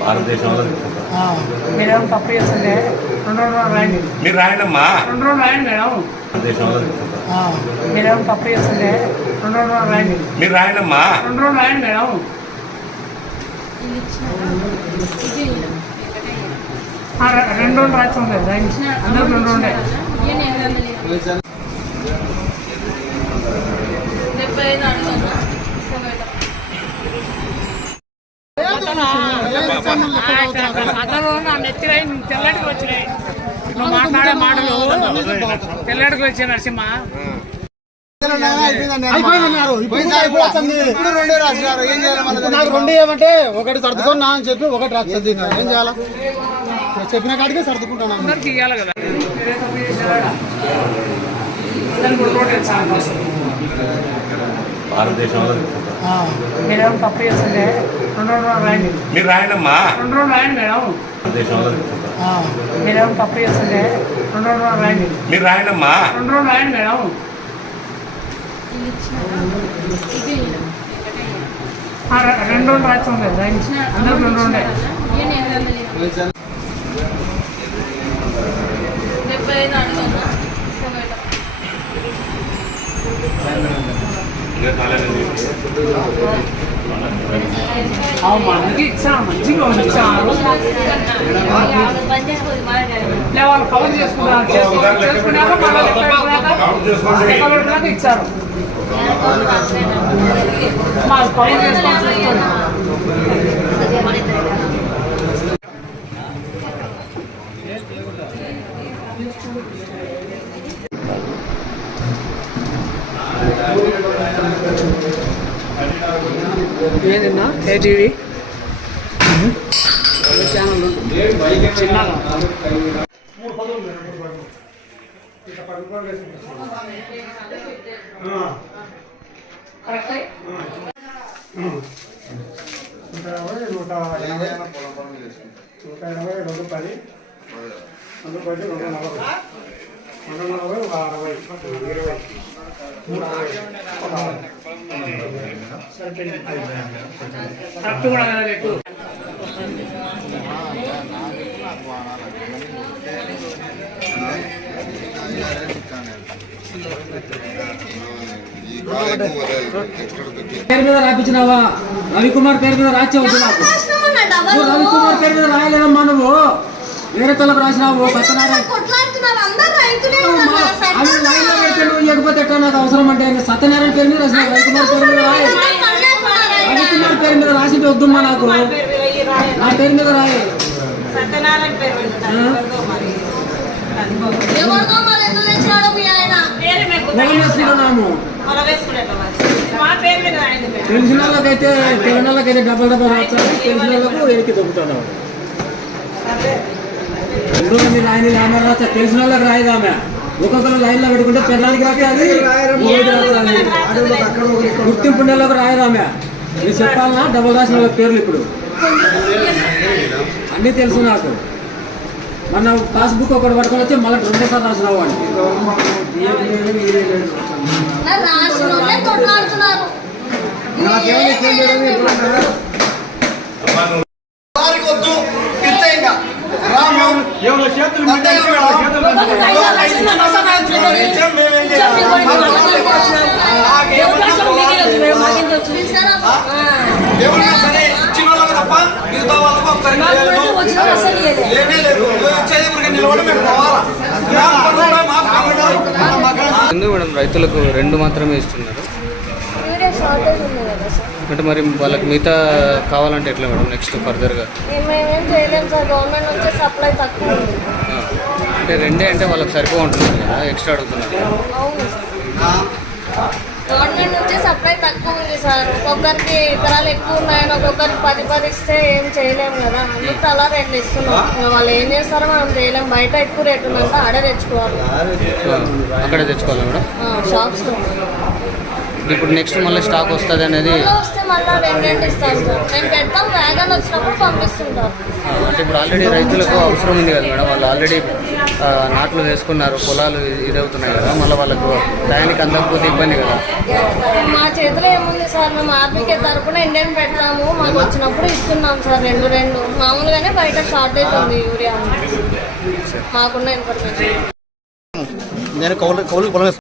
భారతదేశంలో మీరేమో తప్పు చేస్తుంటే రెండు రోజులు రాయండి మీరు రాయండమ్మా. రెండు రోజులు రాయండి మేడం భారతదేశంలో మీరేమో తప్పు చేస్తుంటే రెండు రోజులు రాయండి మీరు రాయండమ్మా రెండు రోజులు. రాయండి మేడం రెండు రోజులు అందరూ రెండు నా నెత్తిరై వచ్చినాయి నువ్వు మాట్లాడే మాటలు వచ్చాయి నరసింహ రెండు ఏమంటే ఒకటి సర్దుకున్నా అని చెప్పి ఒకటి రాస్తుంది ఏం చేయాలి చెప్పిన కాడికి సర్దుకుంటాను అందరికి ఇవ్వాలి కదా. భారతదేశంలో మీరేమో తప్పు చేస్తుంటే. రెండు రోజులు రాయండి. మీరు రాయండమ్మా. రెండు రోజులు రాయండి మేడం. మీరేమో తప్పు చేస్తుంటే. రెండు రోజులు రాయండి. మీరు రాయండమ్మా. రెండు రోజులు రాయండి మేడం. రెండు రోజులు రాసి ఉంటుంది రాయండి అందరూ రెండు ఉండే డెబ్బై ఐదు అడుగుతున్నా అవును మందికి ఇచ్చాను మంచిగా లే, వాళ్ళు కవర్ చేసుకున్నారు. చేసుకున్నాక మళ్ళీ ఇచ్చారు. మా కవర్ చేసుకొని చూసుకోండి. ఏదన్నా ఏటీవీ ఛానల్ చిన్నగా నూట ఎనభై నూట ఎనభై నూట ఎనభై రెండు పది రెండు పది రెండు నలభై రెండు నలభై ఒక అరవై ఇరవై మూడు అరవై ఒక అరవై. పేరు మీద రాపించినావా? రవికుమార్ పేరు మీద రాచావు నాకు రవికుమార్ పేరు మీద రాయలేదమ్మా నువ్వు. వేరే తలకు రాసినావు. సత్యనారాయణ నాకు అవసరం అంటే సత్యనారాయణ పేరు మీద రాసిన రవికుమార్ పేరు మీద రాయి. రవికుమార్ పేరు మీద రాసింది వద్దమ్మా నాకు. నా పేరు మీద రాయి. తెలిసిన వాళ్ళకైతే తెలియని వాళ్ళకైతే డబ్బల్ డబ్బల్ రాస్తాను తెలిసిన వాళ్ళకు దొబ్బుతున్నావు రెండు మీరు. ఆయన రాస్తా తెలిసిన వాళ్ళకి రాయదామె ఒక్కొక్కరు లైన్లో పెట్టుకుంటే పిల్లలకి రాస్తుంది గుర్తింపు వాళ్ళకి రాయదామె మీరు చెప్పాలన్నా డబుల్ రాసిన వాళ్ళ పేర్లు ఇప్పుడు. అన్నీ తెలుసు నాకు. మన పాస్బుక్ ఒకటి పట్టుకొని వచ్చి మళ్ళీ రెండోసారి రాసిన వాళ్ళే కొట్లాడుతున్నారు వారికి వద్దు ఇచ్చేయండి రాము ఎవరి చేతులు మీద ఇచ్చాం, మేమేం చేయాలి? ఎవరైనా సరే ఇచ్చిన వాళ్ళకి తప్ప మిగతా వాళ్ళకు ఒక్కరికి లేదు. లేనే లేదు నువ్వు ఇచ్చేది ఊరికే నిలబడి మేము పోవాలా గ్రామ పంచాయతీలో మాకు కావాలి. ఎందుకు మేడం? రైతులకు రెండు మాత్రమే ఇస్తున్నారు. అంటే మరి వాళ్ళకి మిగతా కావాలంటే ఎట్లా మేడం నెక్స్ట్ ఫర్దర్గా అంటే రెండే అంటే వాళ్ళకి సరిపో ఉంటున్నారు కదా. ఎక్స్ట్రా అడుగుతున్నారు గవర్నమెంట్ నుంచి సప్లై తక్కువ ఉంది సార్. ఒక్కొక్కరికి ఎకరాలు ఎక్కువ ఉన్నాయని ఒక్కొక్కరికి పది పది ఇస్తే ఏం చేయలేము కదా. అందుకు అలా రెండు ఇస్తున్నాం. వాళ్ళు ఏం చేస్తారో మనం చేయలేం. బయట ఎక్కువ రేటు ఉందంటే ఆడే తెచ్చుకోవాలి. అక్కడే తెచ్చుకోవాలా షాప్స్లో. ఇప్పుడు నెక్స్ట్ మళ్ళీ స్టాక్ వస్తుంది అనేది మళ్ళీ వస్తే మళ్ళీ రెండు రెండు ఇస్తాం సార్. మేము పెడతాం వ్యాగన్ వచ్చినప్పుడు పంపిస్తుంటాం. ఆ, అంటే ఇప్పుడు ఆల్రెడీ రైతులకు అవసరం ఉంది కదా మేడం. వాళ్ళు ఆల్రెడీ నాట్లు వేసుకున్నారు పొలాలు ఇదవుతున్నాయి కదా. మళ్ళీ వాళ్ళకు టయానికి అందకపోతే ఇబ్బంది కదా. మా చేతిలో ఏముంది సార్? మేము ఆర్మీకే తరపున ఇండియన్ పెడతాము. మాకు వచ్చినప్పుడు ఇస్తున్నాం సార్ రెండు రెండు. మామూలుగానే బయట షార్టేజ్ ఉంది యూరియా. మాకున్న ఇన్ఫర్మేషన్ నేను కౌలు కౌలు పొలం